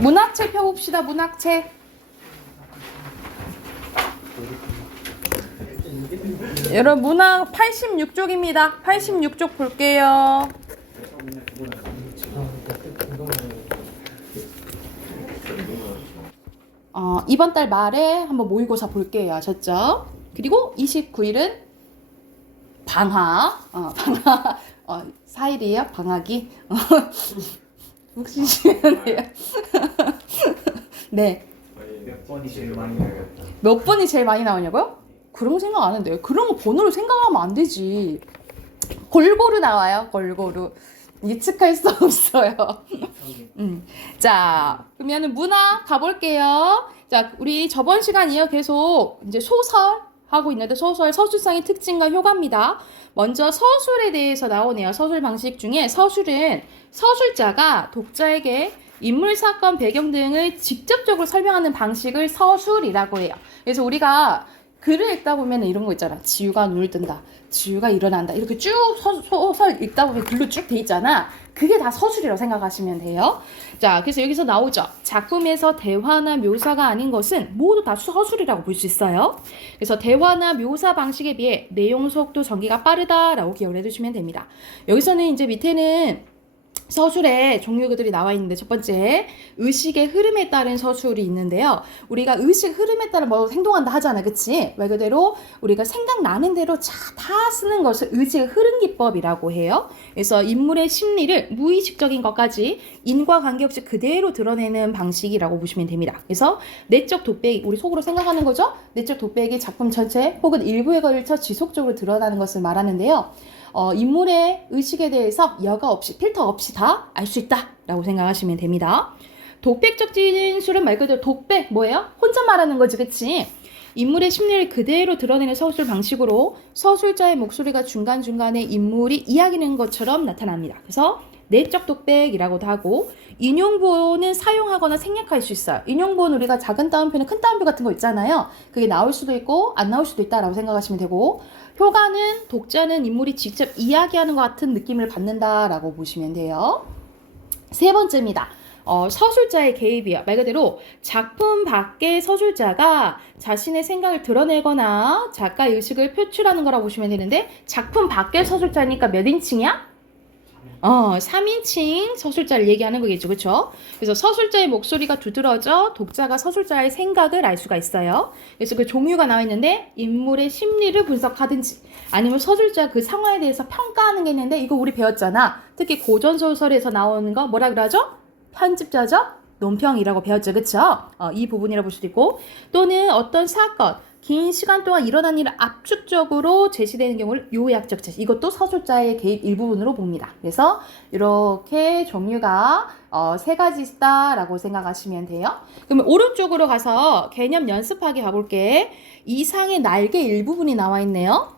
문학책 펴봅시다. 문학책. 여러분 문학 86쪽입니다. 86쪽 볼게요. 이번 달 말에 한번 모의고사 볼게요. 아셨죠? 그리고 29일은 방학. 방학. 4일이에요? 방학이? 혹시 시간이에요? 네. 몇 번이 제일 많이 나겠다. 몇 번이 제일 많이 나오냐고요? 그런 거 생각 안 했는데요. 그런 거 번호를 생각하면 안 되지. 골고루 나와요. 골고루. 예측할 수 없어요. 자, 그러면은 문학 가볼게요. 자, 우리 저번 시간 이어 계속 이제 소설 하고 있는데 소설 서술상의 특징과 효과입니다. 먼저 서술에 대해서 나오네요. 서술 방식 중에 서술은 서술자가 독자에게 인물, 사건, 배경 등을 직접적으로 설명하는 방식을 서술이라고 해요. 그래서 우리가 글을 읽다 보면 이런 거 있잖아. 지우가 눈을 뜬다. 지우가 일어난다. 이렇게 쭉 소설 읽다 보면 글로 쭉 돼 있잖아. 그게 다 서술이라고 생각하시면 돼요. 자, 그래서 여기서 나오죠. 작품에서 대화나 묘사가 아닌 것은 모두 다 서술이라고 볼 수 있어요. 그래서 대화나 묘사 방식에 비해 내용 속도 전개가 빠르다라고 기억을 해두시면 됩니다. 여기서는 이제 밑에는 서술의 종류들이 나와 있는데 첫 번째 의식의 흐름에 따른 서술이 있는데요. 우리가 의식 흐름에 따라 뭐 행동한다 하잖아. 그치? 말 그대로 우리가 생각나는 대로 다 쓰는 것을 의식의 흐름 기법이라고 해요. 그래서 인물의 심리를 무의식적인 것까지 인과관계 없이 그대로 드러내는 방식이라고 보시면 됩니다. 그래서 내적 도백이 우리 속으로 생각하는 거죠. 내적 도백이 작품 전체 혹은 일부에 걸쳐 지속적으로 드러나는 것을 말하는데요. 인물의 의식에 대해서 여과 없이 필터 없이 다 알 수 있다라고 생각하시면 됩니다. 독백적 진술은 말 그대로 독백 뭐예요? 혼자 말하는 거지, 그치? 인물의 심리를 그대로 드러내는 서술 방식으로 서술자의 목소리가 중간중간에 인물이 이야기하는 것처럼 나타납니다. 그래서 내적 독백이라고도 하고 인용보는 사용하거나 생략할 수 있어요. 인용보는 우리가 작은 따옴표는 큰 따옴표 같은 거 있잖아요. 그게 나올 수도 있고 안 나올 수도 있다라고 생각하시면 되고 효과는 독자는 인물이 직접 이야기하는 것 같은 느낌을 받는다라고 보시면 돼요. 세 번째입니다. 서술자의 개입이요. 말 그대로 작품 밖의 서술자가 자신의 생각을 드러내거나 작가의 의식을 표출하는 거라고 보시면 되는데 작품 밖의 서술자니까 몇 인칭이야? 3인칭 서술자를 얘기하는 거겠죠. 그렇죠? 그래서 서술자의 목소리가 두드러져 독자가 서술자의 생각을 알 수가 있어요. 그래서 그 종류가 나와 있는데 인물의 심리를 분석하든지 아니면 서술자 그 상황에 대해서 평가하는 게 있는데 이거 우리 배웠잖아. 특히 고전소설에서 나오는 거 뭐라 그러죠? 편집자죠? 논평이라고 배웠죠. 그쵸? 이 부분이라고 볼 수도 있고 또는 어떤 사건 긴 시간 동안 일어난 일을 압축적으로 제시되는 경우를 요약적 제시. 이것도 서술자의 개입 일부분으로 봅니다. 그래서 이렇게 종류가 세 가지 있다라고 생각하시면 돼요. 그러면 오른쪽으로 가서 개념 연습하기 가볼게. 이상의 날개 일부분이 나와 있네요.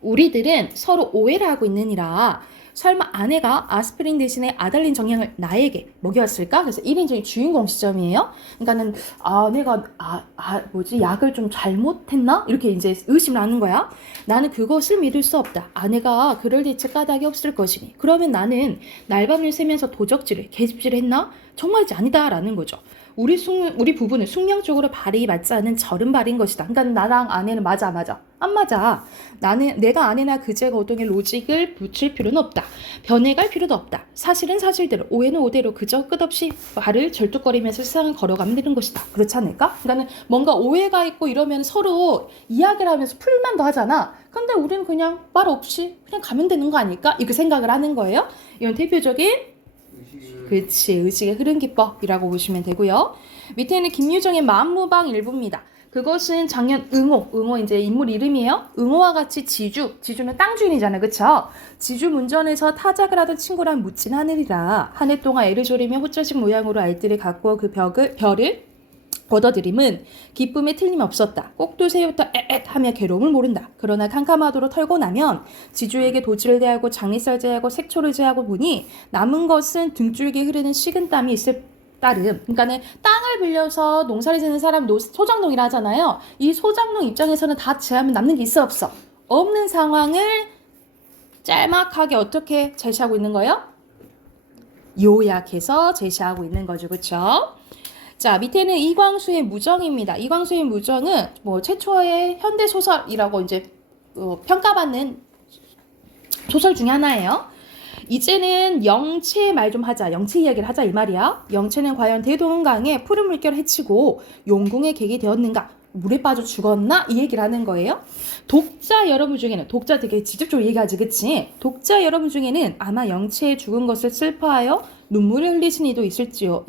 우리들은 서로 오해를 하고 있느니라. 설마 아내가 아스피린 대신에 아달린 정향을 나에게 먹여왔을까? 그래서 1인칭 주인공 시점이에요. 그러니까는 아내가 약을 좀 잘못했나? 이렇게 이제 의심을 하는 거야. 나는 그것을 믿을 수 없다. 아내가 그럴 대체 까닭이 없을 것이니. 그러면 나는 날밤을 새면서 도적질을, 계집질을 했나? 정말이지 아니다라는 거죠. 우리 부부는 숙명적으로 발이 맞지 않은 절은 발인 것이다. 그러니까 나랑 아내는 맞아. 안 맞아. 내가 아내나 그제가 오동의 로직을 붙일 필요는 없다. 변해갈 필요도 없다. 사실은 사실대로, 오해는 오대로 그저 끝없이 말을 절뚝거리면서 세상을 걸어가면 되는 것이다. 그렇지 않을까? 그러니까 뭔가 오해가 있고 이러면 서로 이야기를 하면서 풀만 더 하잖아. 근데 우리는 그냥 말 없이 그냥 가면 되는 거 아닐까? 이렇게 생각을 하는 거예요. 이건 대표적인 그치, 의식의 흐름 기법이라고 보시면 되고요. 밑에는 김유정의 만무방 일부입니다. 그것은 작년 응호 이제 인물 이름이에요. 응호와 같이 지주는 땅 주인이잖아요. 그쵸? 지주 문전에서 타작을 하던 친구랑 묻진 하늘이라 한 해 동안 애를 졸이며 호처식 모양으로 알뜰히 갖고 그 별을 얻어들임은 기쁨에 틀림없었다. 꼭두 새부터 에엣 하며 괴로움을 모른다. 그러나 캄캄하도록 털고 나면 지주에게 도치를 대하고 장리쌀 제하고 색초를 제하고 보니 남은 것은 등줄기에 흐르는 식은땀이 있을 따름. 그러니까는 땅을 빌려서 농사를 짓는 사람 소장농이라 하잖아요. 이 소장농 입장에서는 다 제하면 남는 게 있어 없어? 없는 상황을 짤막하게 어떻게 제시하고 있는 거예요? 요약해서 제시하고 있는 거죠. 그쵸? 자, 밑에는 이광수의 무정입니다. 이광수의 무정은 뭐 최초의 현대 소설이라고 이제 평가받는 소설 중에 하나예요. 이제는 영체 말 좀 하자. 영체 이야기를 하자 이 말이야. 영체는 과연 대동강에 푸른 물결을 헤치고 용궁의 객이 되었는가? 물에 빠져 죽었나? 이 얘기를 하는 거예요. 독자 여러분 중에는, 독자 되게 직접적으로 얘기하지, 그치? 독자 여러분 중에는 아마 영체의 죽은 것을 슬퍼하여 눈물을 흘리신 이도 있을지요.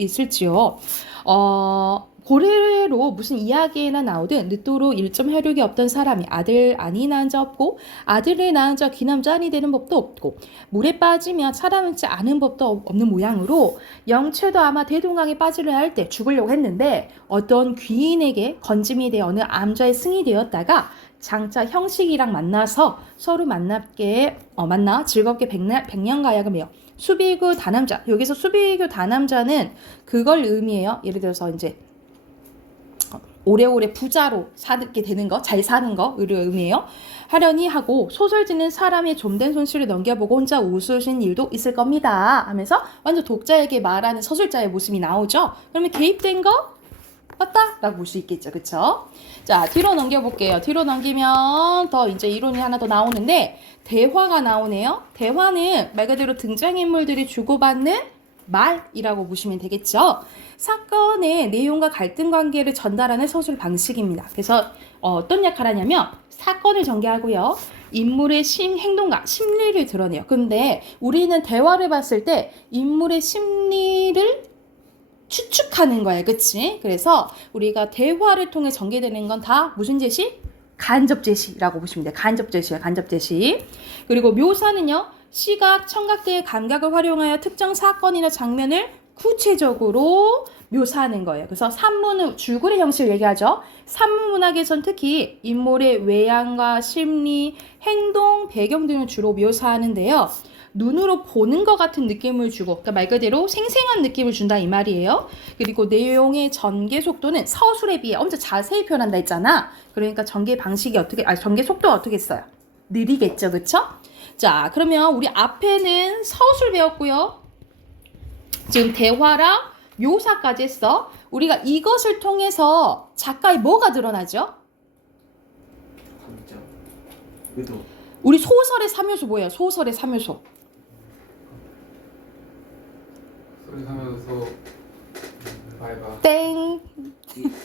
고래로 무슨 이야기에나 나오든 늦도록 일점 혈육이 없던 사람이 아들 아니 낳은 자 없고 아들을 낳은 자 귀남자 아니 되는 법도 없고 물에 빠지면 살아남지 않은 법도 없는 모양으로 영체도 아마 대동강에 빠지려 할 때 죽으려고 했는데 어떤 귀인에게 건짐이 되어 어느 암자의 승이 되었다가 장차 형식이랑 만나서 서로 만나 즐겁게 백년가약을 수비구 다남자. 여기서 수비구 다남자는 그걸 의미해요. 예를 들어서 이제 오래오래 부자로 살게 되는 거, 잘 사는 거를 의미해요. 하려니 하고 소설지는 사람의 좀된 손실을 넘겨보고 혼자 웃으신 일도 있을 겁니다. 하면서 완전 독자에게 말하는 서술자의 모습이 나오죠. 그러면 개입된 거 맞다? 라고 볼 수 있겠죠. 그쵸? 자, 뒤로 넘겨볼게요. 뒤로 넘기면 더 이제 이론이 하나 더 나오는데 대화가 나오네요. 대화는 말 그대로 등장인물들이 주고받는 말이라고 보시면 되겠죠. 사건의 내용과 갈등 관계를 전달하는 서술 방식입니다. 그래서 어떤 역할을 하냐면 사건을 전개하고요. 인물의 행동과 심리를 드러내요. 근데 우리는 대화를 봤을 때 인물의 심리를 추측하는 거예요. 그치? 그래서 우리가 대화를 통해 전개되는 건 다 무슨 제시? 간접 제시라고 보시면 돼요. 간접 제시예요. 간접 제시. 그리고 묘사는요. 시각, 청각 등의 감각을 활용하여 특정 사건이나 장면을 구체적으로 묘사하는 거예요. 그래서 산문은 줄거리 형식을 얘기하죠. 산문 문학에선 특히 인물의 외양과 심리, 행동, 배경 등을 주로 묘사하는데요. 눈으로 보는 것 같은 느낌을 주고, 그러니까 말 그대로 생생한 느낌을 준다 이 말이에요. 그리고 내용의 전개 속도는 서술에 비해 엄청 자세히 표현한다 했잖아. 그러니까 전개 속도가 어떻게 했어요? 느리겠죠, 그쵸? 자, 그러면 우리 앞에는 서술 배웠고요. 지금 대화랑 묘사까지 했어. 우리가 이것을 통해서 작가의 뭐가 드러나죠? 감정, 의도. 우리 소설의 3요소 뭐예요? 소설의 3요소. 소리 하면서 말과 땡.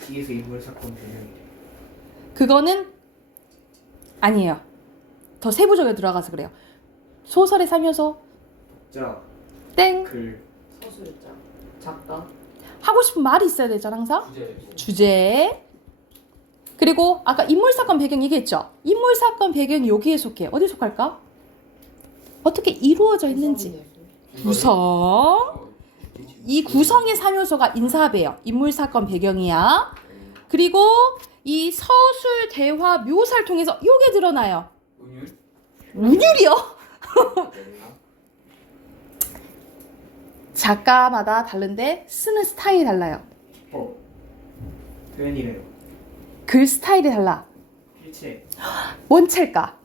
뒤에서 인물 사건 배경이. 그거는 아니에요. 더 세부적으로 들어가서 그래요. 소설의 3요소. 자, 땡. 글, 서술자, 작가, 하고 싶은 말이 있어야 되잖아, 항상. 주제 주제. 그리고 아까 인물사건 배경 얘기했죠? 인물사건 배경이 여기에 속해요. 어디에 속할까? 어떻게 이루어져 있는지. 구성. 이 구성의 3요소가 인사배요. 인물사건 배경이야. 그리고 이 서술, 대화, 묘사를 통해서 요게 드러나요. 운율 운율이요? 작가마다 다른데 쓰는 스타일이 달라요. 표현이래요. 글 스타일이 달라. 필체, 뭔 체일까?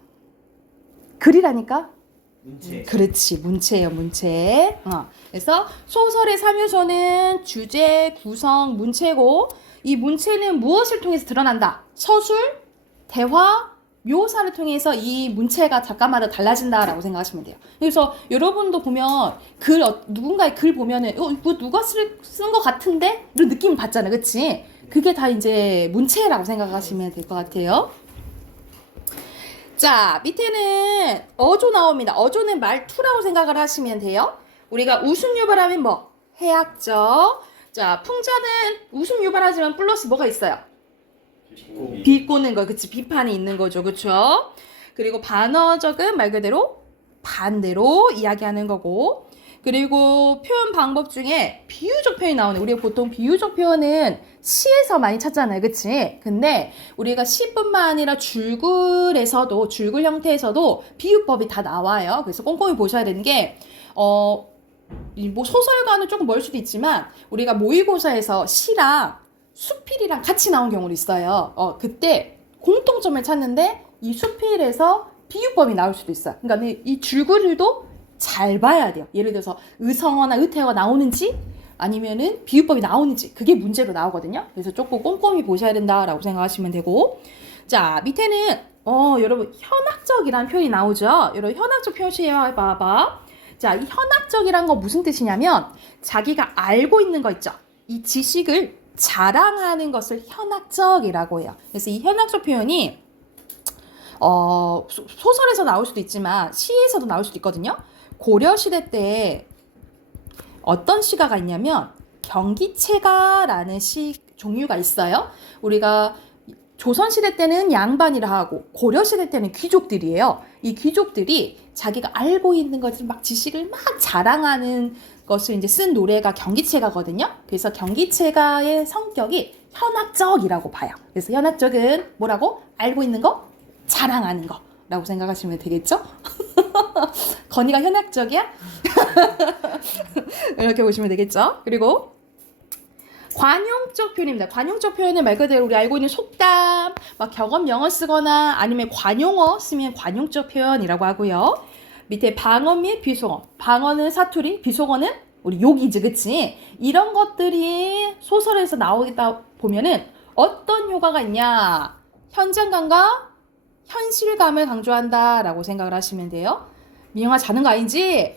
글이라니까? 문체. 그렇지, 문체예요, 문체. 그래서 소설의 3요소는 주제, 구성, 문체고 이 문체는 무엇을 통해서 드러난다? 서술, 대화, 묘사를 통해서 이 문체가 작가마다 달라진다라고 생각하시면 돼요. 그래서 여러분도 보면 누군가의 글 보면은 이거 누가 쓴 것 같은데? 이런 느낌 받잖아요, 그치? 그게 다 이제 문체라고 생각하시면 될 것 같아요. 자, 밑에는 어조 나옵니다. 어조는 말투라고 생각을 하시면 돼요. 우리가 웃음 유발하면 뭐? 해악적. 자, 풍자는 웃음 유발하지만 플러스 뭐가 있어요? 비꼬는 거, 그치? 비판이 있는 거죠, 그쵸? 그리고 반어적은 말 그대로 반대로 이야기하는 거고. 그리고 표현 방법 중에 비유적 표현이 나오네. 우리가 보통 비유적 표현은 시에서 많이 찾잖아요. 그치? 근데 우리가 시뿐만 아니라 줄글에서도, 줄글 형태에서도 비유법이 다 나와요. 그래서 꼼꼼히 보셔야 되는 게, 뭐 소설과는 조금 멀 수도 있지만, 우리가 모의고사에서 시랑 수필이랑 같이 나온 경우도 있어요. 그때 공통점을 찾는데, 이 수필에서 비유법이 나올 수도 있어요. 그러니까 이 줄글도 잘 봐야 돼요. 예를 들어서 의성어나 의태어가 나오는지 아니면은 비유법이 나오는지 그게 문제로 나오거든요. 그래서 조금 꼼꼼히 보셔야 된다라고 생각하시면 되고 자 밑에는 여러분 현학적이라는 표현이 나오죠. 여러분 현학적 표시해 봐봐. 자, 이 현학적이란 거 무슨 뜻이냐면 자기가 알고 있는 거 있죠. 이 지식을 자랑하는 것을 현학적이라고 해요. 그래서 이 현학적 표현이 소설에서 나올 수도 있지만 시에서도 나올 수도 있거든요. 고려시대 때 어떤 시가가 있냐면 경기체가라는 시 종류가 있어요. 우리가 조선시대 때는 양반이라 하고 고려시대 때는 귀족들이에요. 이 귀족들이 자기가 알고 있는 것을 막 지식을 막 자랑하는 것을 이제 쓴 노래가 경기체가거든요. 그래서 경기체가의 성격이 현학적이라고 봐요. 그래서 현학적은 뭐라고? 알고 있는 거? 자랑하는 거라고 생각하시면 되겠죠? 건이가 현학적이야? 이렇게 보시면 되겠죠? 그리고 관용적 표현입니다. 관용적 표현은 말 그대로 우리 알고 있는 속담, 막 격언 영어 쓰거나 아니면 관용어 쓰면 관용적 표현이라고 하고요. 밑에 방언 및 비속어. 방언은 사투리, 비속어는 우리 욕이지, 그치? 이런 것들이 소설에서 나오다 보면은 어떤 효과가 있냐? 현장감과 현실감을 강조한다라고 생각을 하시면 돼요. 민영아 자는 거 아니지?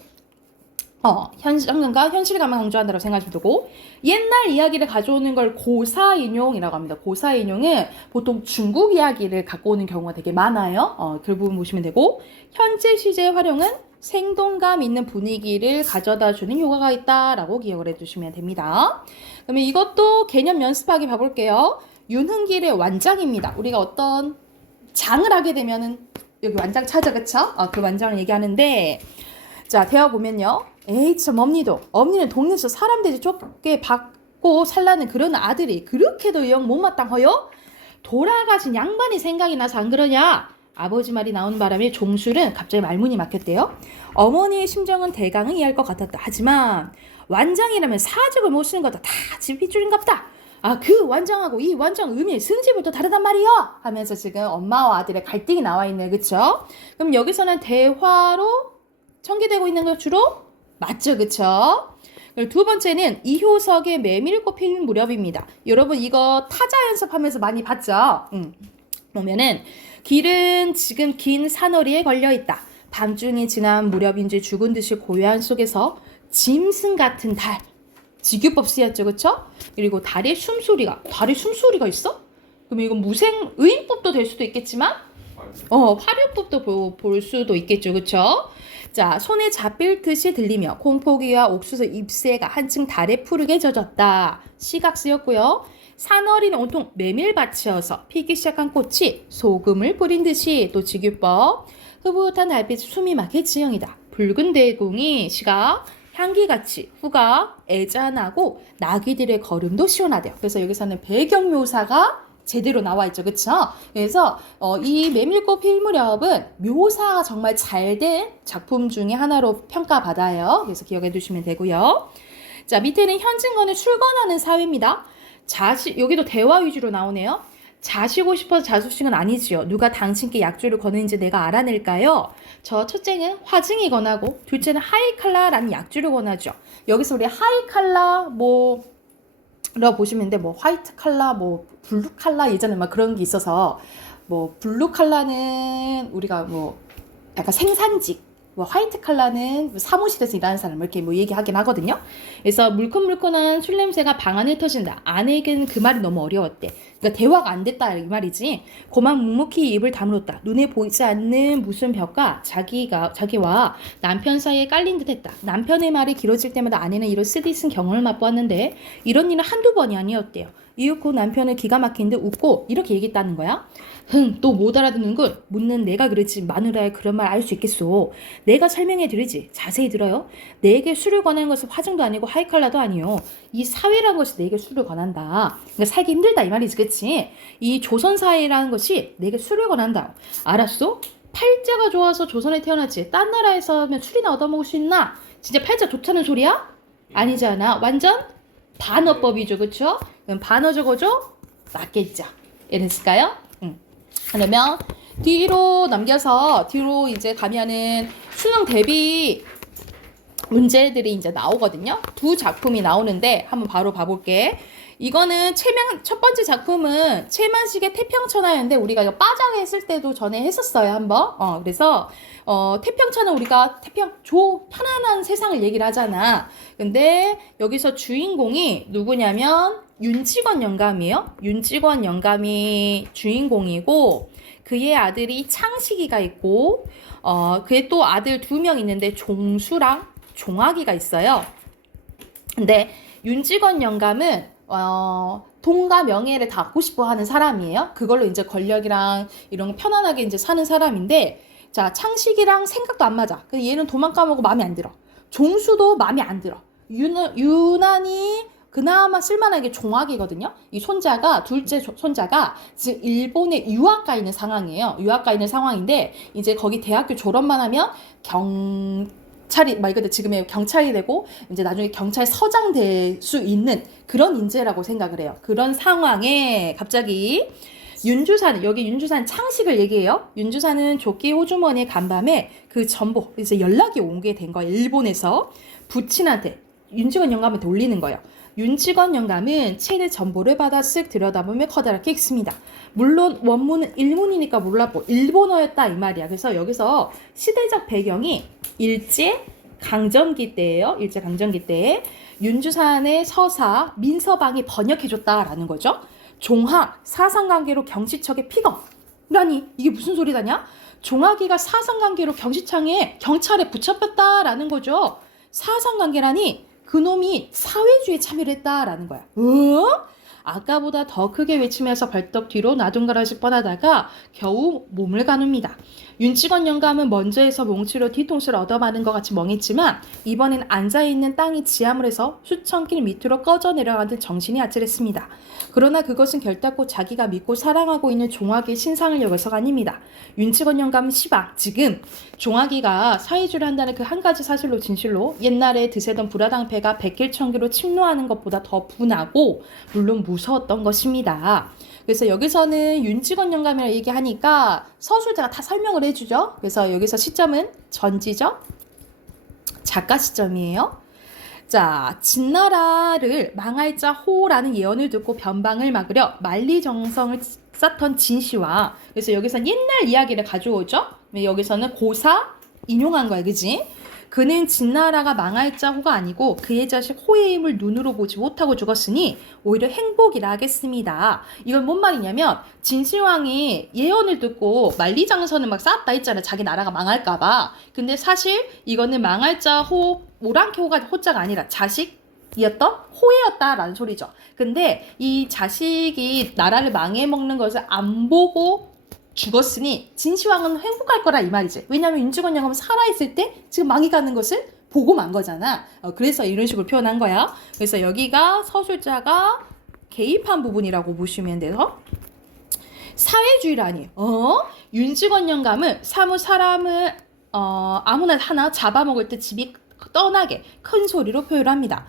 현장감과 현실감을 강조한다고 생각하시면 되고 옛날 이야기를 가져오는 걸 고사인용이라고 합니다. 고사인용은 보통 중국 이야기를 갖고 오는 경우가 되게 많아요. 그 부분 보시면 되고 현재 시제의 활용은 생동감 있는 분위기를 가져다주는 효과가 있다라고 기억을 해두시면 됩니다. 그러면 이것도 개념 연습하기 봐볼게요. 윤흥길의 완장입니다. 우리가 어떤 장을 하게 되면은 여기 완장 찾아, 그쵸? 그 완장을 얘기하는데 자 대화 보면요. 에이 참 엄니는 동네에서 사람 돼지 좁게 받고 살라는 그런 아들이 그렇게도 영 못마땅허요? 돌아가신 양반이 생각이 나서 안 그러냐? 아버지 말이 나오는 바람에 종술은 갑자기 말문이 막혔대요. 어머니의 심정은 대강은 이해할 것 같았다. 하지만 완장이라면 사직을 못 쓰는 거다. 다 집빗줄인갑다. 그 완장하고 이 완장 의미의 승집을 또 다르단 말이요. 하면서 지금 엄마와 아들의 갈등이 나와 있네요. 그쵸? 그럼 여기서는 대화로 전개되고 있는 거 주로 맞죠, 그쵸? 두 번째는 이효석의 메밀꽃 필 무렵입니다. 여러분 이거 타자 연습하면서 많이 봤죠? 보면은 길은 지금 긴 산허리에 걸려있다. 밤중이 지난 무렵인지 죽은 듯이 고요한 속에서 짐승 같은 달. 지규법 쓰였죠, 그쵸? 그리고 달의 숨소리가 있어? 그럼 이건 의인법도 될 수도 있겠지만 화류법도 볼 수도 있겠죠, 그쵸? 자, 손에 잡힐 듯이 들리며 콩포기와 옥수수 잎새가 한층 달에 푸르게 젖었다. 시각 쓰였고요. 산허리는 온통 메밀밭이어서 피기 시작한 꽃이 소금을 뿌린 듯이 또 지규법. 흐뭇한 달빛 숨이 막힐 지형이다. 붉은 대궁이 시각 향기같이 후가 애잔하고 나귀들의 걸음도 시원하대요. 그래서 여기서는 배경 묘사가 제대로 나와 있죠. 그쵸? 그래서 이 메밀꽃 필 무렵은 묘사가 정말 잘 된 작품 중에 하나로 평가받아요. 그래서 기억해 두시면 되고요. 자, 밑에는 현증건을 출건하는 사회입니다. 여기도 대화 위주로 나오네요. 자시고 싶어서 자숙식은 아니지요. 누가 당신께 약주를 거는지 내가 알아낼까요? 저 첫째는 화증이 권하고 둘째는 하이칼라라는 약주를 권하죠. 여기서 우리 하이칼라 라 보시면 돼. 화이트 칼라, 블루 칼라 예전에 막 그런 게 있어서 블루 칼라는 우리가 약간 생산직, 화이트 칼라는 사무실에서 일하는 사람 이렇게 얘기하긴 하거든요. 그래서 물컹물컹한 술 냄새가 방 안에 터진다. 아내에게는 그 말이 너무 어려웠대. 그러니까 대화가 안 됐다 이 말이지. 고만 묵묵히 입을 다물었다. 눈에 보이지 않는 무슨 벽과 자기와 남편 사이에 깔린 듯했다. 남편의 말이 길어질 때마다 아내는 이런 쓰디쓴 경험을 맛보았는데 이런 일은 한두 번이 아니었대요. 이윽고 남편을 기가 막힌 듯 웃고 이렇게 얘기했다는 거야. 또 못 알아듣는군. 묻는 내가 그랬지 마누라의 그런 말 알 수 있겠소. 내가 설명해 드리지. 자세히 들어요. 내게 술을 권하는 것은 화증도 아니고 하이칼라도 아니요. 이 사회라는 것이 내게 술을 권한다. 그러니까 살기 힘들다 이 말이지, 그치? 이 조선사회라는 것이 내게 술을 권한다. 알았어? 팔자가 좋아서 조선에 태어났지. 딴 나라에서는 술이나 얻어먹을 수 있나? 진짜 팔자 좋다는 소리야? 아니잖아. 완전 반어법이죠, 그쵸? 그럼 반어 적어줘? 맞겠죠? 이랬을까요? 그러면 뒤로 넘겨서 뒤로 이제 가면은 수능 대비 문제들이 이제 나오거든요. 두 작품이 나오는데 한번 바로 봐볼게. 이거는 첫 번째 작품은 최만식의 태평천하였는데 우리가 이거 빠장 했을 때도 전에 했었어요, 한번. 그래서 태평천은 우리가 편안한 세상을 얘기를 하잖아. 근데 여기서 주인공이 누구냐면 윤직원 영감이에요. 윤직원 영감이 주인공이고 그의 아들이 창식이가 있고 그의 또 아들 2명 있는데 종수랑 종학이가 있어요. 근데 윤직원 영감은 돈과 명예를 다 갖고 싶어 하는 사람이에요. 그걸로 이제 권력이랑 이런 거 편안하게 이제 사는 사람인데, 자, 창식이랑 생각도 안 맞아. 그래서 얘는 도망가먹고 마음에 안 들어. 종수도 마음에 안 들어. 유난히 그나마 쓸만한 게 종학이거든요. 이 손자가, 둘째 손자가 지금 일본에 유학 가 있는 상황이에요. 유학 가 있는 상황인데, 이제 거기 대학교 졸업만 하면 말 그대로 지금의 경찰이 되고 이제 나중에 경찰서장 될 수 있는 그런 인재라고 생각을 해요. 그런 상황에 갑자기 여기 윤주산 창식을 얘기해요. 윤주산은 조끼 호주머니에 간밤에 그 전보 이제 연락이 온 게 된 거예요. 일본에서 부친한테 윤직원 영감한테 올리는 거예요. 윤직원 영감은 최대 전보를 받아 쓱 들여다보며 커다랗게 읽습니다. 물론 원문은 일문이니까 몰랐고 일본어였다 이 말이야. 그래서 여기서 시대적 배경이 일제 강점기 때예요. 일제 강점기 때에 윤주산의 서사 민서방이 번역해줬다라는 거죠. 종학 사상관계로 경시청에 피검라니 이게 무슨 소리다냐? 종학이가 사상관계로 경찰에 붙잡혔다라는 거죠. 사상관계라니 그놈이 사회주의에 참여를 했다라는 거야. 아까보다 더 크게 외치면서 벌떡 뒤로 나둥가라질 뻔하다가 겨우 몸을 가눕니다. 윤직원 영감은 먼저 해서 몽치로 뒤통수를 얻어맞은 것 같이 멍했지만 이번엔 앉아있는 땅이 지함을 해서 수천 길 밑으로 꺼져 내려간 듯 정신이 아찔했습니다. 그러나 그것은 결단코 자기가 믿고 사랑하고 있는 종학이의 신상을 여겨서가 아닙니다. 윤직원 영감은 시방 지금 종학이가 사회주의를 한다는 그 한 가지 사실로 진실로 옛날에 드세던 불화당패가 백길천기로 침노하는 것보다 더 분하고 물론 무서웠던 것입니다. 그래서 여기서는 윤직원 영감이라고 얘기하니까 서술자가 다 설명을 해주죠. 그래서 여기서 시점은 전지죠. 작가 시점이에요. 자, 진나라를 망할 자 호라는 예언을 듣고 변방을 막으려 만리정성을 쌓던 진씨와 그래서 여기서는 옛날 이야기를 가져오죠. 여기서는 고사 인용한 거야, 그지? 그는 진나라가 망할 자 호가 아니고 그의 자식 호의 힘을 눈으로 보지 못하고 죽었으니 오히려 행복이라 하겠습니다. 이건 뭔 말이냐면 진시황이 예언을 듣고 만리장성을 막 쌓았다 했잖아요. 자기 나라가 망할까봐. 근데 사실 이거는 망할 자 호, 오랑캐 호가 호자가 아니라 자식이었던 호의였다라는 소리죠. 근데 이 자식이 나라를 망해먹는 것을 안 보고 죽었으니 진시황은 행복할 거라 이 말이지. 왜냐하면 윤직원 영감은 살아있을 때 지금 망이 가는 것을 보고 만 거잖아. 그래서 이런 식으로 표현한 거야. 그래서 여기가 서술자가 개입한 부분이라고 보시면 돼서 사회주의라니. 윤직원 영감은 사무 사람을 아무나 하나 잡아먹을 때 집이 떠나게 큰 소리로 표현합니다.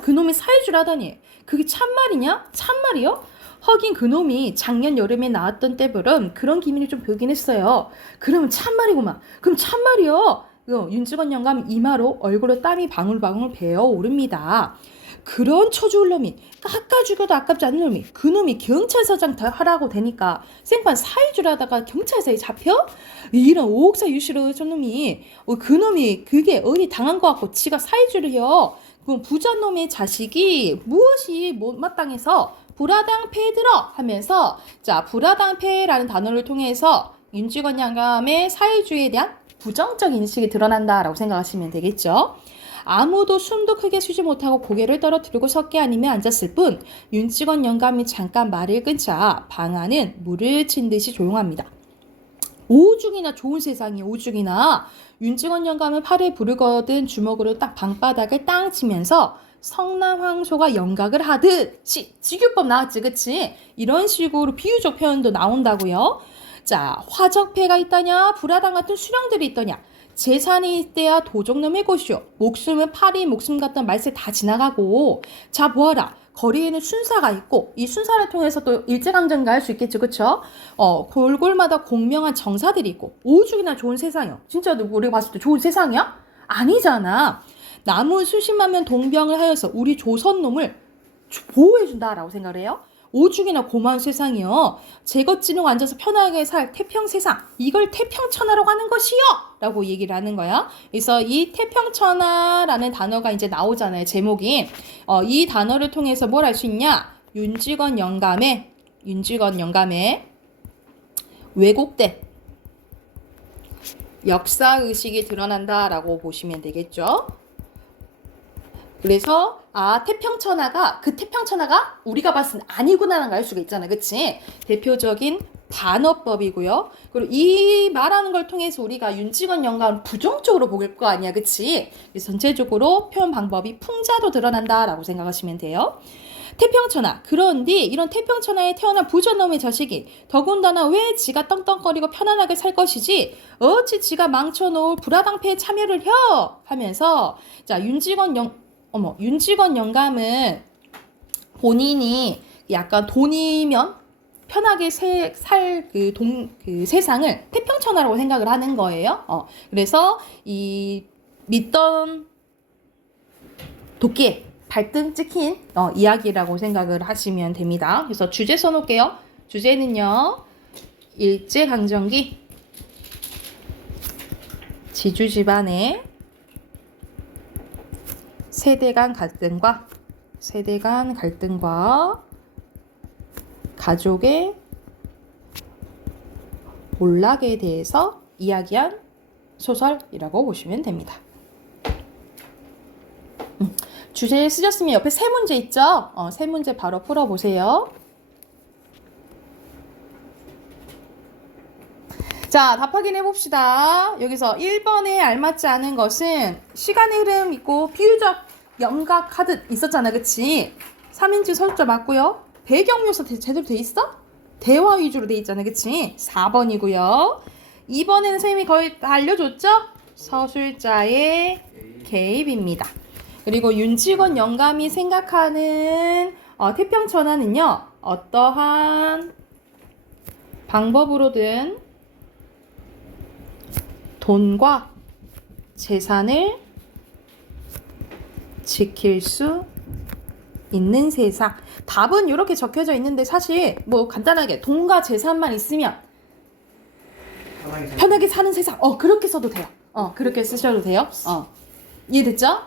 그놈이 사회주의라다니. 그게 참말이냐? 참말이요? 하긴 그놈이 작년 여름에 나왔던 때부른 그런 기미를 좀 보이긴 했어요. 그러면 참말이구만. 그럼 참말이요. 윤직원 영감 이마로 얼굴에 땀이 방울방울 배어 오릅니다. 그런 처주울 놈이 깎아 죽여도 아깝지 않은 놈이 그놈이 경찰서장 하라고 되니까 생판 사회주의를 하다가 경찰서에 잡혀? 이런 오옥사 유시로 저 놈이 그놈이 그게 어디 당한 것 같고 지가 사회주의를 해요. 그 부자놈의 자식이 무엇이 못마땅해서 불화당패에 들어 하면서 자 불화당패라는 단어를 통해서 윤직원 영감의 사회주의에 대한 부정적 인식이 드러난다라고 생각하시면 되겠죠. 아무도 숨도 크게 쉬지 못하고 고개를 떨어뜨리고 석계 아니면 앉았을 뿐 윤직원 영감이 잠깐 말을 끊자 방 안은 물을 친 듯이 조용합니다. 오죽이나 좋은 세상이 오죽이나 윤직원 영감은 팔에 불을 거둔 주먹으로 딱 방바닥을 땅 치면서 성남황소가 영각을 하듯이 직유법 나왔지 그치? 이런 식으로 비유적 표현도 나온다고요. 자 화적패가 있다냐 불화당 같은 수령들이 있더냐 재산이 있대야 도적놈의 것이요 목숨은 파리 목숨 같던 말세 다 지나가고 자 보아라 거리에는 순사가 있고 이 순사를 통해서 또 일제강점기 할 수 있겠죠 그쵸? 골골마다 공명한 정사들이 있고 오죽이나 좋은 세상이요. 진짜 우리가 봤을 때 좋은 세상이야? 아니잖아. 남은 수십만 명 동병을 하여서 우리 조선놈을 보호해준다라고 생각을 해요. 오죽이나 고마운 세상이요. 제것지는 앉아서 편하게 살 태평 세상. 이걸 태평천하라고 하는 것이요. 라고 얘기를 하는 거야. 그래서 이 태평천하라는 단어가 이제 나오잖아요. 제목이. 이 단어를 통해서 뭘 할 수 있냐? 윤직원 영감의 왜곡된 역사의식이 드러난다라고 보시면 되겠죠. 그래서 태평천하가 그 태평천하가 우리가 봤을 때 아니구나라는 걸 알 수가 있잖아. 그치? 대표적인 단어법이고요. 그리고 이 말하는 걸 통해서 우리가 윤직원 영감을 부정적으로 보일 거 아니야. 그치? 그래서 전체적으로 표현 방법이 풍자도 드러난다라고 생각하시면 돼요. 태평천하. 그런데 이런 태평천하에 태어난 부처놈의 자식이 더군다나 왜 지가 떵떵거리고 편안하게 살 것이지 어찌 지가 망쳐놓을 불화당패에 참여를 혀 하면서 자 윤직원 영감은 본인이 약간 돈이면 편하게 살 그 세상을 태평천하라고 생각을 하는 거예요. 그래서 이 믿던 도끼에 발등 찍힌 이야기라고 생각을 하시면 됩니다. 그래서 주제 써놓을게요. 주제는요. 일제강점기 지주 집안의 세대 간 갈등과 가족의 몰락에 대해서 이야기한 소설이라고 보시면 됩니다. 주제 쓰셨으면 옆에 세 문제 있죠? 세 문제 바로 풀어보세요. 자, 답 확인해 봅시다. 여기서 1번에 알맞지 않은 것은 시간의 흐름 있고 비유적 염각하듯 있었잖아. 그치? 3인칭 설자 맞고요. 배경 묘사 제대로 돼 있어? 대화 위주로 돼 있잖아. 그치? 4번이고요. 2번에는 선생님이 거의 다 알려줬죠? 서술자의 개입입니다. 그리고 윤직원 영감이 생각하는 태평천하는요. 어떠한 방법으로든 돈과 재산을 지킬 수 있는 세상. 답은 이렇게 적혀져 있는데 사실 뭐 간단하게 돈과 재산만 있으면 편하게 사는 세상. 그렇게 써도 돼요. 그렇게 쓰셔도 돼요. 이해됐죠?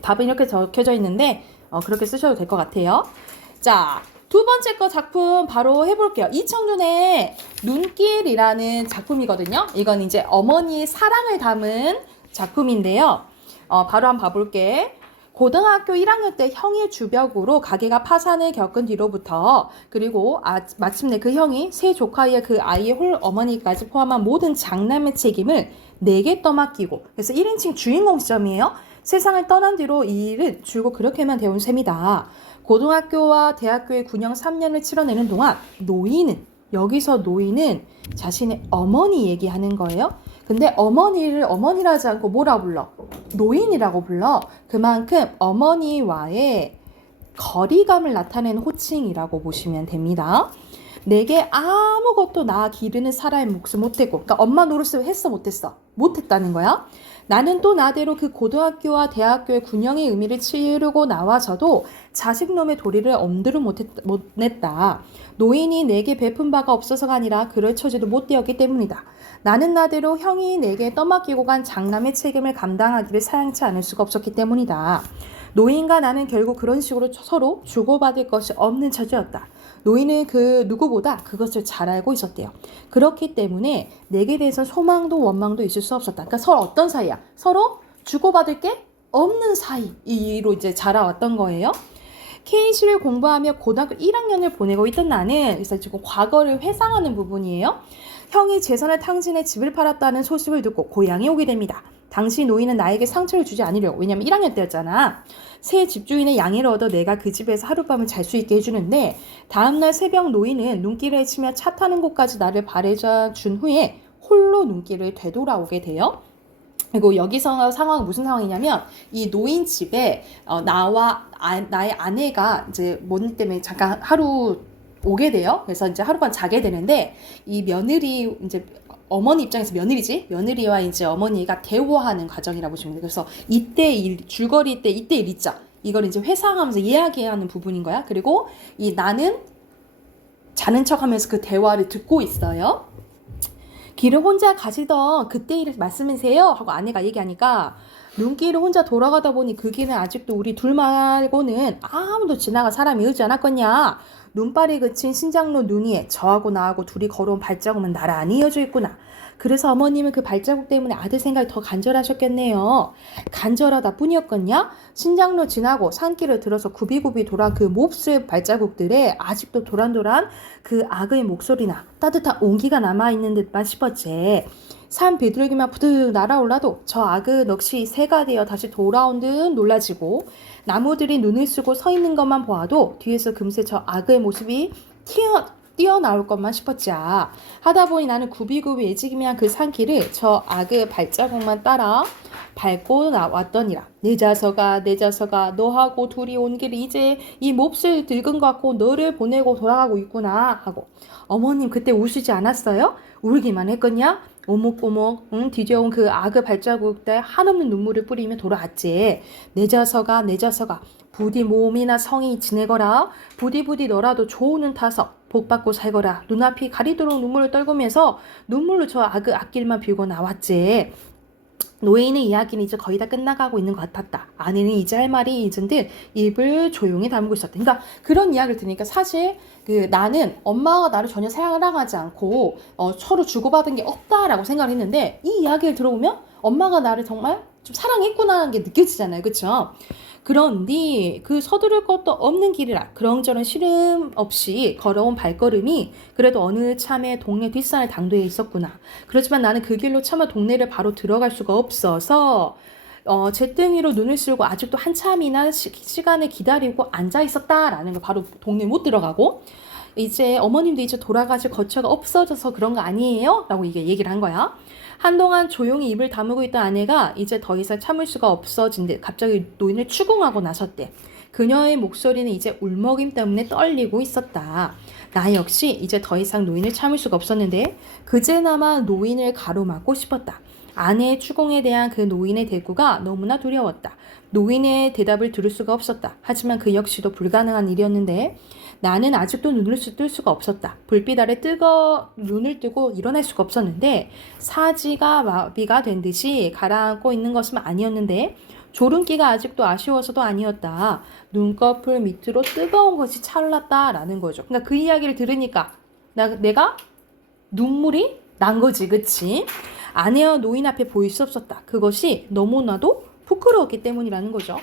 답은 이렇게 적혀져 있는데 그렇게 쓰셔도 될 것 같아요. 자, 두 번째 거 작품 바로 해볼게요. 이청준의 눈길이라는 작품이거든요. 이건 이제 어머니의 사랑을 담은 작품인데요. 바로 한번 봐볼게. 고등학교 1학년 때 형의 주벽으로 가게가 파산을 겪은 뒤로부터 그리고 마침내 그 형이 세 조카의 그 아이의 홀 어머니까지 포함한 모든 장남의 책임을 내게 떠맡기고 그래서 1인칭 주인공 시점이에요. 세상을 떠난 뒤로 이 일은 줄곧 그렇게만 되온 셈이다. 고등학교와 대학교의 군영 3년을 치러내는 동안 여기서 노인은 자신의 어머니 얘기하는 거예요. 근데 어머니를 어머니라 하지 않고 뭐라 불러? 노인이라고 불러. 그만큼 어머니와의 거리감을 나타내는 호칭이라고 보시면 됩니다. 내게 아무것도 나 기르는 사람의 몫을 못했고 그러니까 엄마 노릇을 했어 못했어? 못했다는 거야. 나는 또 나대로 그 고등학교와 대학교의 군영의 의미를 치르고 나와서도 자식놈의 도리를 엄두를 못 냈다. 노인이 내게 베푼 바가 없어서가 아니라 그럴 처지도 못 되었기 때문이다. 나는 나대로 형이 내게 떠맡기고 간 장남의 책임을 감당하기를 사양치 않을 수가 없었기 때문이다. 노인과 나는 결국 그런 식으로 서로 주고받을 것이 없는 처지였다. 노인은 그 누구보다 그것을 잘 알고 있었대요. 그렇기 때문에 내게 대해서 소망도 원망도 있을 수 없었다. 그러니까 서로 어떤 사이야? 서로 주고받을 게 없는 사이로 이제 자라왔던 거예요. K시를 공부하며 고등학교 1학년을 보내고 있던 나는 그래서 지금 과거를 회상하는 부분이에요. 형이 재산을 탕진해 집을 팔았다는 소식을 듣고 고향에 오게 됩니다. 당시 노인은 나에게 상처를 주지 않으려고 왜냐면 1학년 때였잖아. 새 집주인의 양해를 얻어 내가 그 집에서 하룻밤을 잘 수 있게 해주는데 다음날 새벽 노인은 눈길을 헤치며 차 타는 곳까지 나를 바래줘 준 후에 홀로 눈길을 되돌아오게 돼요. 그리고 여기서 상황은 무슨 상황이냐면 이 노인 집에 나와 나의 아내가 이제 뭔 때문에 잠깐 하루 오게 돼요. 그래서 이제 하룻밤 자게 되는데 이 며느리 이제 어머니 입장에서 며느리지? 며느리와 이제 어머니가 대화하는 과정이라고 보시면 돼요. 그래서 이때 일, 줄거리 때 이때 일 있자. 이걸 이제 회상하면서 이야기하는 부분인 거야. 그리고 이 나는 자는 척하면서 그 대화를 듣고 있어요. 길을 혼자 가시던 그때 일을 말씀하세요 하고 아내가 얘기하니까 눈길을 혼자 돌아가다 보니 그 길은 아직도 우리 둘 말고는 아무도 지나갈 사람이 오지 않았겠냐. 눈발이 그친 신장로 눈 위에 저하고 나하고 둘이 걸어온 발자국만 나란히 이어져 있구나. 그래서 어머님은 그 발자국 때문에 아들 생각이 더 간절하셨겠네요. 간절하다 뿐이었겠냐? 신장로 지나고 산길을 들어서 굽이굽이 돌아 그 몹쓸 발자국들에 아직도 도란도란 그 악의 목소리나 따뜻한 온기가 남아있는 듯만 싶었지. 산 비둘기만 푸득 날아올라도 저 악은 넋이 새가 되어 다시 돌아온 듯 놀라지고 나무들이 눈을 쓰고 서 있는 것만 보아도 뒤에서 금세 저 악의 모습이 뛰어나올 것만 싶었지. 하다 보니 나는 굽이굽이 애지기면 그 산길을 저 악의 발자국만 따라 밟고 나왔더니라. 내 자서가 너하고 둘이 온 길이 이제 이 몹쓸 들근 갖고 너를 보내고 돌아가고 있구나 하고. 어머님 그때 우시지 않았어요? 울기만 했겠냐? 오목오목 뒤져온 그 악의 발자국 때 한없는 눈물을 뿌리며 돌아왔지. 내 자서가 부디 몸이나 성이 지내거라. 부디 너라도 좋은 타서 복받고 살거라. 눈앞이 가리도록 눈물을 떨구면서 눈물로 저 악의 앞길만 비우고 나왔지. 노인의 이야기는 이제 거의 다 끝나가고 있는 것 같았다. 아내는 이제 할 말이 잊은 듯 입을 조용히 다물고 있었다. 그러니까 그런 이야기를 들으니까 사실 그 나는 엄마가 나를 전혀 사랑하지 않고 서로 주고받은 게 없다라고 생각을 했는데 이 이야기를 들어보면 엄마가 나를 정말 좀 사랑했구나 하는 게 느껴지잖아요. 그렇죠? 그런데 그 서두를 것도 없는 길이라 그런저런 시름 없이 걸어온 발걸음이 그래도 어느 참에 동네 뒷산을 당도해 있었구나. 그렇지만 나는 그 길로 차마 동네를 바로 들어갈 수가 없어서 잿등이로 눈을 쓸고 아직도 한참이나 시간을 기다리고 앉아 있었다라는 걸 바로 동네 못 들어가고 이제 어머님도 이제 돌아가실 거처가 없어져서 그런 거 아니에요? 라고 이게 얘기를 한 거야. 한동안 조용히 입을 다물고 있던 아내가 이제 더 이상 참을 수가 없어진 듯 갑자기 노인을 추궁하고 나섰대. 그녀의 목소리는 이제 울먹임 때문에 떨리고 있었다. 나 역시 이제 더 이상 노인을 참을 수가 없었는데 그제나마 노인을 가로막고 싶었다. 아내의 추궁에 대한 그 노인의 대꾸가 너무나 두려웠다. 노인의 대답을 들을 수가 없었다. 하지만 그 역시도 불가능한 일이었는데 나는 아직도 눈을 뜰 수가 없었다. 불빛 아래 눈을 뜨고 일어날 수가 없었는데 사지가 마비가 된 듯이 가라앉고 있는 것은 아니었는데 졸음기가 아직도 아쉬워서도 아니었다. 눈꺼풀 밑으로 뜨거운 것이 차올랐다라는 거죠. 그러니까 그 이야기를 들으니까 내가 눈물이 난 거지, 그치? 아내와 노인 앞에 보일 수 없었다. 그것이 너무나도 부끄러웠기 때문이라는 거죠.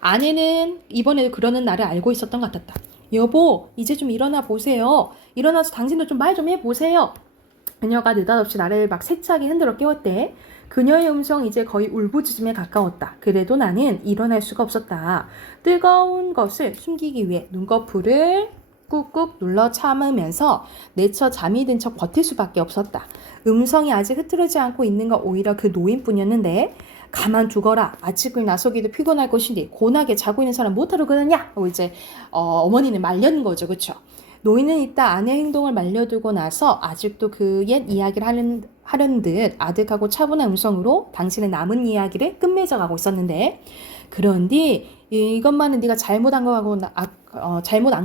아내는 이번에도 그러는 나를 알고 있었던 것 같았다. 여보, 이제 좀 일어나 보세요. 일어나서 당신도 좀 말 좀 해보세요. 그녀가 느닷없이 나를 막 세차게 흔들어 깨웠대. 그녀의 음성이 이제 거의 울부짖음에 가까웠다. 그래도 나는 일어날 수가 없었다. 뜨거운 것을 숨기기 위해 눈꺼풀을 꾹꾹 눌러 참으면서 내쳐 잠이 든 척 버틸 수밖에 없었다. 음성이 아직 흐트러지지 않고 있는 건 오히려 그 노인뿐이었는데 가만두거라. 아침을 나서기도 피곤할 것인데 고나게 자고 있는 사람 못하러 그러냐? 하고 이제 어머니는 말려는 거죠. 그렇죠? 노인은 이따 아내의 행동을 말려두고 나서 아직도 그 옛 이야기를 하려는 듯 아득하고 차분한 음성으로 당신의 남은 이야기를 끝맺어가고 있었는데 그런데 이것만은 네가 잘못한 것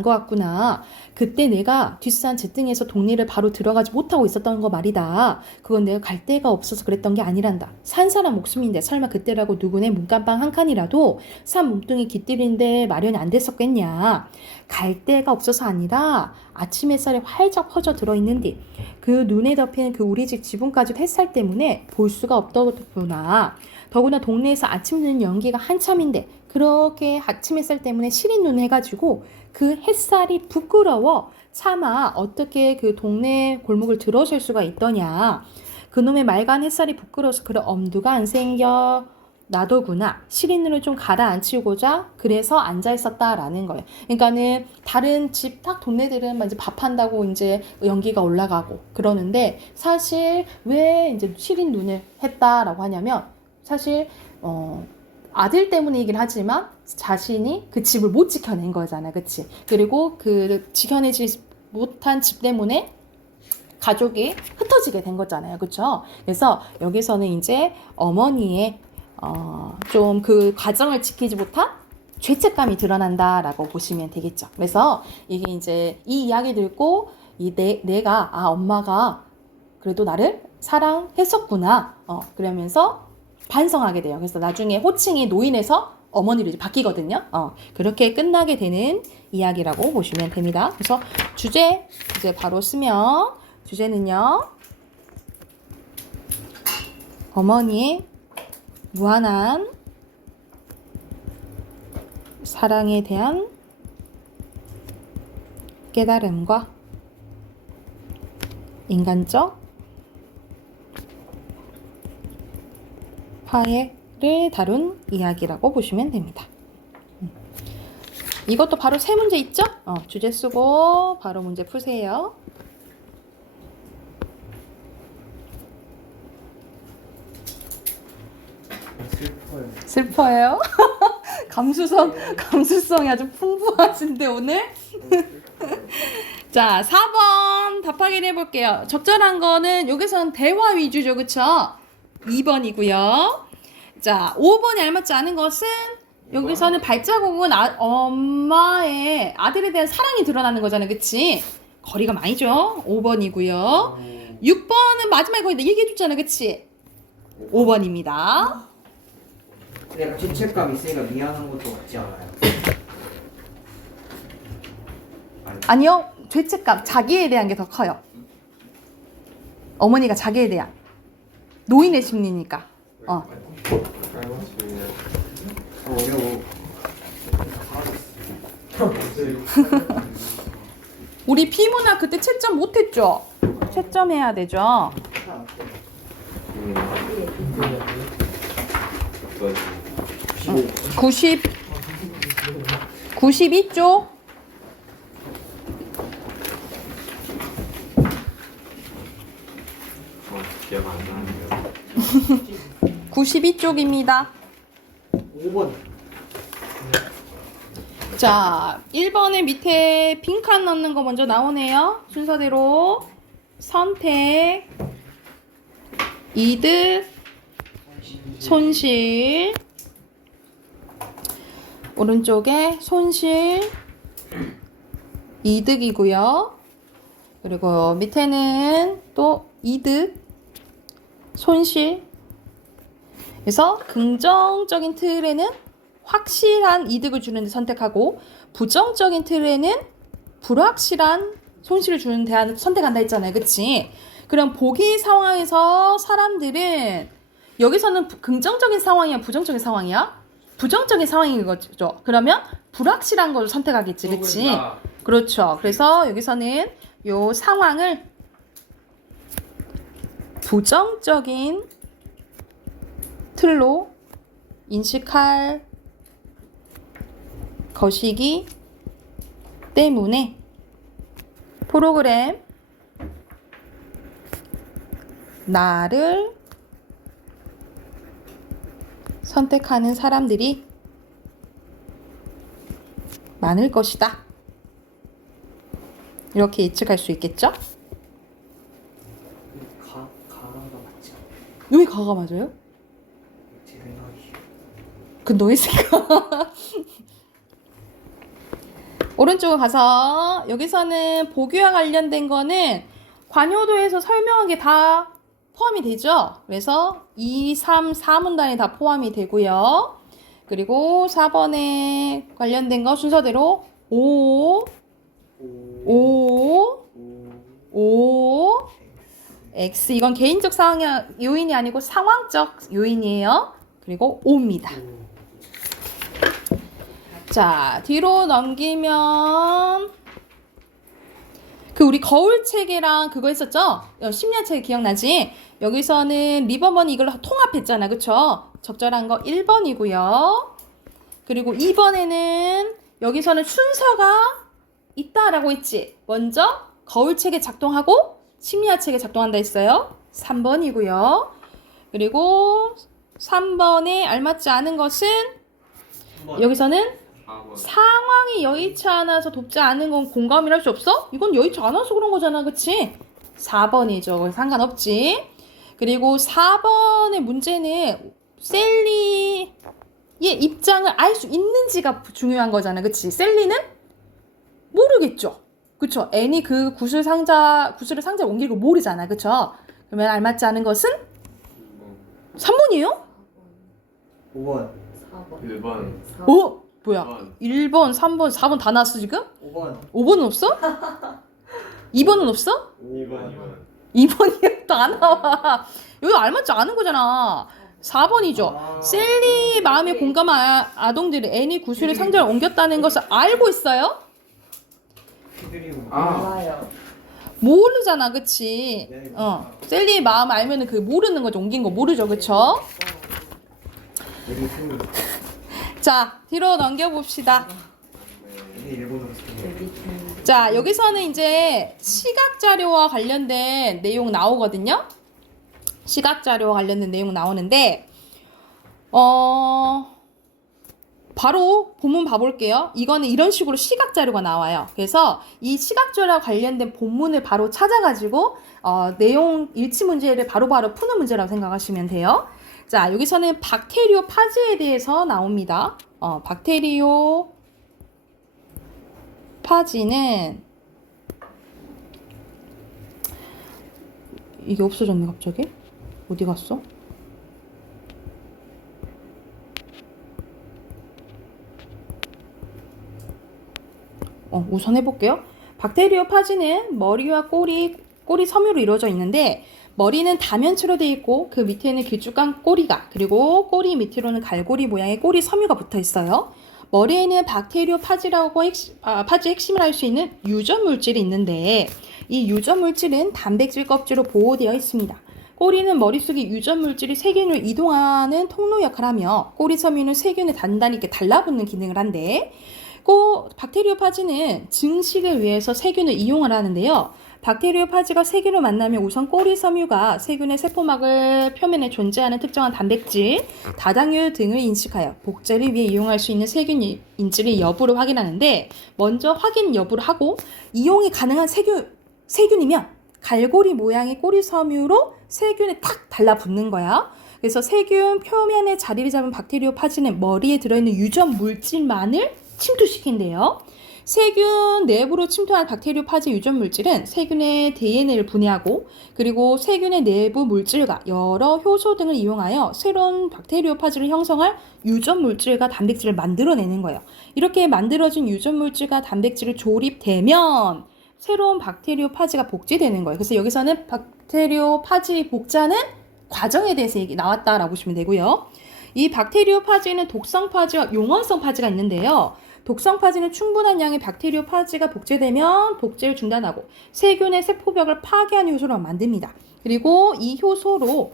같구나. 그때 내가 뒷산 잿등에서 동네를 바로 들어가지 못하고 있었던 거 말이다. 그건 내가 갈 데가 없어서 그랬던 게 아니란다. 산 사람 목숨인데 설마 그때라고 누구네 문간방 한 칸이라도 산 몸뚱이 깃들인데 마련이 안 됐었겠냐. 갈 데가 없어서 아니라 아침 햇살에 활짝 퍼져 들어있는데 그 눈에 덮이는 그 우리 집 지붕까지 햇살 때문에 볼 수가 없더구나. 더구나 동네에서 아침 드는 연기가 한참인데 그렇게 아침 햇살 때문에 시린 눈 해가지고 그 햇살이 부끄러워 차마 어떻게 그 동네 골목을 들어설 수가 있더냐. 그놈의 맑은 햇살이 부끄러워서 그런 엄두가 안 생겨 나더구나. 시린 눈을 좀 가라앉히고자 그래서 앉아 있었다라는 거예요. 그러니까는 다른 집 딱 동네들은 이제 밥한다고 이제 연기가 올라가고 그러는데 사실 왜 이제 시린 눈을 했다라고 하냐면 사실 아들 때문에 얘기를 하지만 자신이 그 집을 못 지켜낸 거잖아. 그치? 그리고 그 지켜내지 못한 집 때문에 가족이 흩어지게 된 거잖아요. 그렇죠? 그래서 여기서는 이제 어머니의 좀 그 과정을 지키지 못한 죄책감이 드러난다라고 보시면 되겠죠. 그래서 이게 이제 이 이야기 듣고 내가 엄마가 그래도 나를 사랑했었구나. 그러면서 반성하게 돼요. 그래서 나중에 호칭이 노인에서 어머니로 이제 바뀌거든요. 그렇게 끝나게 되는 이야기라고 보시면 됩니다. 그래서 주제 이제 바로 쓰면 주제는요. 어머니의 무한한 사랑에 대한 깨달음과 인간적 화해를 다룬 이야기라고 보시면 됩니다. 이것도 바로 세 문제 있죠? 주제 쓰고 바로 문제 푸세요. 슬퍼요? 감수성이 아주 풍부하신데 오늘? 자, 4번 답 확인해 볼게요. 적절한 거는 여기서는 대화 위주죠. 그쵸? 2번이고요. 자, 5번에 알맞지 않은 것은 여기서는 발자국은 엄마의 아들에 대한 사랑이 드러나는 거잖아요. 그치? 거리가 많이죠? 5번이고요. 6번은 마지막에 거의 얘기해 줬잖아. 그치? 5번입니다. 내가 죄책감 있으니까 미안한 것도 같지 않아요? 아니요. 죄책감, 자기에 대한 게 더 커요. 어머니가 자기에 대한. 노인의 심리니까. 어려워. 우리 비문학 그때 채점 못했죠? 채점해야 되죠? 92쪽. 기억 안 나네요. 92쪽입니다. 5번. 자, 1번에 밑에 빈칸 넣는 거 먼저 나오네요. 순서대로 선택, 이득, 손실. 오른쪽에 손실, 이득이고요. 그리고 밑에는 또 이득, 손실. 그래서 긍정적인 틀에는 확실한 이득을 주는 데 선택하고 부정적인 틀에는 불확실한 손실을 주는 데 선택한다 했잖아요. 그치? 그럼 보기 상황에서 사람들은 여기서는 긍정적인 상황이야? 부정적인 상황이야? 부정적인 상황인 거죠. 그러면 불확실한 걸 선택하겠지. 그치? 그렇죠. 그래서 여기서는 요 상황을 부정적인 틀로 인식할 것이기 때문에 프로그램 나를 선택하는 사람들이 많을 것이다. 이렇게 예측할 수 있겠죠? 가가 맞지? 왜 가가 맞아요? 제 생각이. 그 너의 생각. 오른쪽으로 가서 여기서는 보기와 관련된 거는 관요도에서 설명한 게 다 포함이 되죠. 그래서 2, 3, 4문단이 다 포함이 되고요. 그리고 4번에 관련된 거 순서대로 5, 5, X. 이건 개인적 상황 요인이 아니고 상황적 요인이에요. 그리고 5입니다. 자, 뒤로 넘기면 그 우리 거울체계랑 그거 했었죠? 심리학체계 기억나지? 여기서는 리버번이 이걸 통합했잖아. 그쵸? 적절한 거 1번이고요. 그리고 2번에는 여기서는 순서가 있다라고 했지. 먼저 거울체계 작동하고 심리학체계 작동한다 했어요. 3번이고요. 그리고 3번에 알맞지 않은 것은 여기서는 상황이 여의치 않아서 돕지 않은 건 공감을 할 수 없어? 이건 여의치 않아서 그런 거잖아. 그치? 4번이죠. 상관없지. 그리고 4번의 문제는 셀리의 입장을 알 수 있는지가 중요한 거잖아. 그치? 셀리는 모르겠죠. 그쵸? N이 그 구슬을 상자에 옮기고 모르잖아. 그쵸? 그러면 알맞지 않은 것은 3번이에요? 5번. 4번. 1번. 어? 뭐야? 1번, 3번, 4번 다 나왔어 지금? 5번. 5번은 없어? 2번은 없어? 2번. 2번이 또 안 나와. 여기 알맞지 않은 거잖아. 4번이죠. 아. 셀리 마음에 공감한 아동들이 N이 구슬의 상자를 옮겼다는 것을 알고 있어요? 피들이 몰라요. 모르잖아, 그치? 네. 셀리 마음 알면은 그 모르는 거죠. 옮긴 거 모르죠, 그쵸? 여기 그 자, 뒤로 넘겨봅시다. 일본어로 쓰는 자, 여기서는 이제 시각 자료와 관련된 내용 나오거든요. 시각 자료와 관련된 내용 나오는데, 바로 본문 봐볼게요. 이거는 이런 식으로 시각 자료가 나와요. 그래서 이 시각 자료와 관련된 본문을 바로 찾아가지고 내용 일치 문제를 바로바로 푸는 문제라고 생각하시면 돼요. 자, 여기서는 박테리오 파지에 대해서 나옵니다. 박테리오 파지는 이게 없어졌네 갑자기. 어디 갔어? 우선 해볼게요. 박테리오 파지는 머리와 꼬리 섬유로 이루어져 있는데 머리는 다면체로 되어 있고 그 밑에는 길쭉한 꼬리가 그리고 꼬리 밑으로는 갈고리 모양의 꼬리 섬유가 붙어 있어요. 머리에는 박테리오 파지라고 파지의 핵심을 알 수 있는 유전 물질이 있는데 이 유전 물질은 단백질 껍질로 보호되어 있습니다. 꼬리는 머릿속에 유전 물질이 세균을 이동하는 통로 역할을 하며 꼬리 섬유는 세균을 단단히 이렇게 달라붙는 기능을 한대. 박테리오 파지는 증식을 위해서 세균을 이용을 하는데요. 박테리오 파지가 세균을 만나면 우선 꼬리 섬유가 세균의 세포막을 표면에 존재하는 특정한 단백질, 다당류 등을 인식하여 복제를 위해 이용할 수 있는 세균 인질의 여부를 확인하는데 먼저 확인 여부를 하고 이용이 가능한 세균이면 갈고리 모양의 꼬리 섬유로 세균에 탁 달라붙는 거야. 그래서 세균 표면에 자리를 잡은 박테리오 파지는 머리에 들어있는 유전 물질만을 침투시킨대요. 세균 내부로 침투한 박테리오 파지 유전 물질은 세균의 DNA를 분해하고 그리고 세균의 내부 물질과 여러 효소 등을 이용하여 새로운 박테리오 파지를 형성할 유전 물질과 단백질을 만들어내는 거예요. 이렇게 만들어진 유전 물질과 단백질을 조립되면 새로운 박테리오 파지가 복제되는 거예요. 그래서 여기서는 박테리오 파지 복제하는 과정에 대해서 얘기 나왔다라고 보시면 되고요. 이 박테리오 파지는 독성 파지와 용원성 파지가 있는데요. 독성 파지는 충분한 양의 박테리오 파지가 복제되면 복제를 중단하고 세균의 세포벽을 파괴하는 효소를 만듭니다. 그리고 이 효소로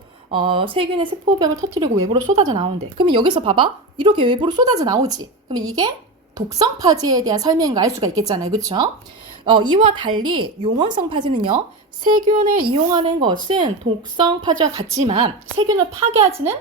세균의 세포벽을 터뜨리고 외부로 쏟아져 나오는데 그러면 여기서 봐봐. 이렇게 외부로 쏟아져 나오지. 그러면 이게 독성 파지에 대한 설명인 거 알 수가 있겠잖아요. 그렇죠? 이와 달리 용원성 파지는요. 세균을 이용하는 것은 독성 파지와 같지만 세균을 파괴하지는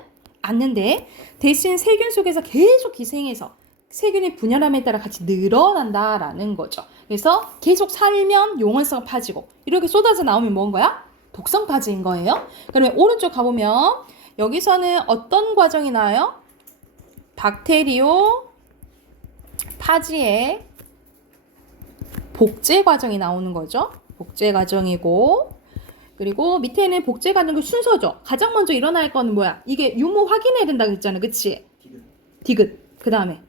않는데 대신 세균 속에서 계속 기생해서 세균이 분열함에 따라 같이 늘어난다라는 거죠. 그래서 계속 살면 용원성 파지고 이렇게 쏟아져 나오면 뭔 거야? 독성 파지인 거예요. 그러면 오른쪽 가보면 여기서는 어떤 과정이 나와요? 박테리오 파지의 복제 과정이 나오는 거죠. 복제 과정이고 그리고 밑에는 복제 과정의 순서죠. 가장 먼저 일어날 거는 뭐야? 이게 유무 확인해야 된다고 했잖아. 그치? 디귿. 그 다음에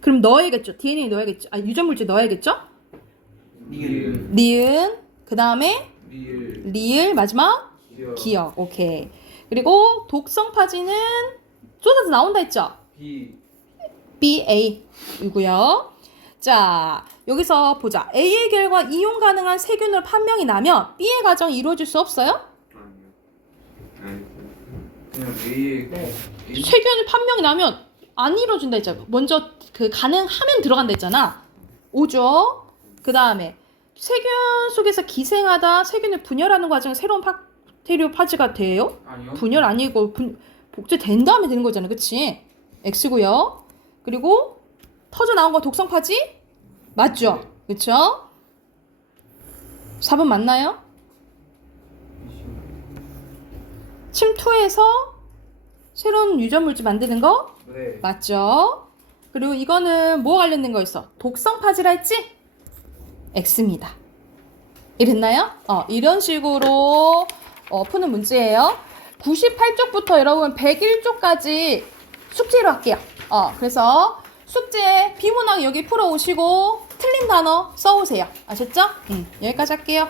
그럼 넣어야겠죠. DNA 넣어야겠죠. 유전 물질 넣어야겠죠. 니은. 그 다음에 리을. 마지막 기억. 오케이. 그리고 독성 파지는 쏟아져 나온다 했죠. BA이고요. 자, 여기서 보자. A의 결과 이용 가능한 세균으로 판명이 나면 B의 과정이 이루어질 수 없어요? 그냥 A의 네. 세균 판명이 나면 안 이루어진다 했잖아. 먼저 그 가능하면 들어간다 했잖아. 오죠. 그 다음에 세균 속에서 기생하다 세균을 분열하는 과정에 새로운 박테리오 파지가 돼요? 아니요. 분열 아니고 복제된 다음에 되는 거잖아. 그치? X고요. 그리고 터져 나온 거 독성 파지? 맞죠? 그쵸? 4번 맞나요? 침투해서 새로운 유전물질 만드는 거 네. 맞죠? 그리고 이거는 뭐 관련된 거 있어? 독성 파지라 했지? X입니다. 이랬나요? 이런 식으로 푸는 문제예요. 98쪽부터 여러분 101쪽까지 숙제로 할게요. 그래서 숙제 비문학 여기 풀어오시고 틀린 단어 써오세요. 아셨죠? 여기까지 할게요.